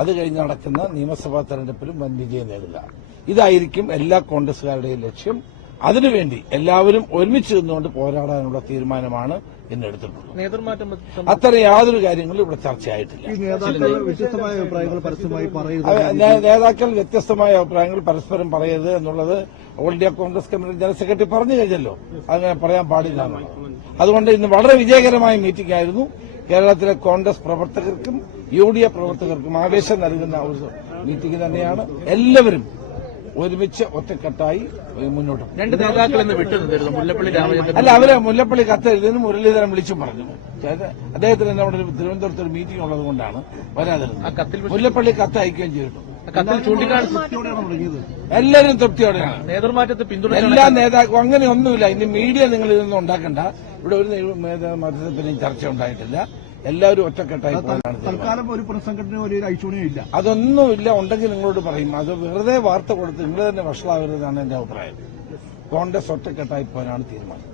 അത് കഴിഞ്ഞ് നടക്കുന്ന നിയമസഭാ തെരഞ്ഞെടുപ്പിലും വൻ വിജയം നേടുക. ഇതായിരിക്കും എല്ലാ കോൺഗ്രസുകാരുടെയും ലക്ഷ്യം. അതിനുവേണ്ടി എല്ലാവരും ഒരുമിച്ച് നിന്നുകൊണ്ട് പോരാടാനുള്ള തീരുമാനമാണ് ഇന്ന് എടുത്തിട്ടുള്ളത്. അത്തരം യാതൊരു കാര്യങ്ങളും ഇവിടെ ചർച്ചയായിട്ടില്ല. നേതാക്കൾ വ്യത്യസ്തമായ അഭിപ്രായങ്ങൾ പരസ്പരം പറയരുത് എന്നുള്ളത് all India Congress committee general secretary പറഞ്ഞു കഴിഞ്ഞല്ലോ. അങ്ങനെ പറയാൻ പാടില്ല എന്നുള്ളത്. അതുകൊണ്ട് ഇന്ന് വളരെ വിജയകരമായ മീറ്റിംഗ് ആയിരുന്നു. കേരളത്തിലെ കോൺഗ്രസ് പ്രവർത്തകർക്കും UDF പ്രവർത്തകർക്കും ആവേശം നൽകുന്ന ഒരു മീറ്റിംഗ് തന്നെയാണ്. എല്ലാവരും ഒരുമിച്ച് ഒറ്റക്കെട്ടായി മുന്നോട്ട്. രണ്ട് നേതാക്കൾ എന്ന് വിട്ടുനിന്നിരുന്നു. മുല്ലപ്പള്ളി രാമചന്ദ്രൻ അല്ല, അവര് മുല്ലപ്പള്ളി കത്തെഴുതിയതിന് മുരളീധരൻ വിളിച്ചും പറഞ്ഞു. അദ്ദേഹത്തിന് അവിടെ തിരുവനന്തപുരത്ത് ഒരു മീറ്റിംഗ് ഉള്ളത് കൊണ്ടാണ് വരാതിരുന്നത്. മുല്ലപ്പള്ളി കത്ത് അയക്കുകയും ചെയ്തിട്ടുണ്ട്. കത്തിൽ ചൂണ്ടിക്കാണിച്ചു എല്ലാവരും തൃപ്തിയോടെയാണ്. നേതൃമാറ്റത്തെ പിന്തുണ എല്ലാ നേതാക്കളും അങ്ങനെയൊന്നുമില്ല. ഇനി മീഡിയ നിങ്ങൾ ഇതൊന്നും ഉണ്ടാക്കണ്ട. ഇവിടെ ഒരു നേതൃമാറ്റത്തെ പിന്നെയും ചർച്ച ഉണ്ടായിട്ടില്ല. എല്ലാവരും ഒറ്റക്കെട്ടായി പോകാനാണ്. തൽക്കാലം ഒരു പുനഃസംഘടന ഒരു ഐശ്വര്യവും ഇല്ല. അതൊന്നുമില്ല. ഉണ്ടെങ്കിൽ നിങ്ങളോട് പറയും. അത് വെറുതെ വാർത്ത കൊടുത്ത് നിങ്ങൾ തന്നെ വഷളാവരുതെന്നാണ് എന്റെ അഭിപ്രായം. കോൺഗ്രസ് ഒറ്റക്കെട്ടായി പോകാനാണ് തീരുമാനം.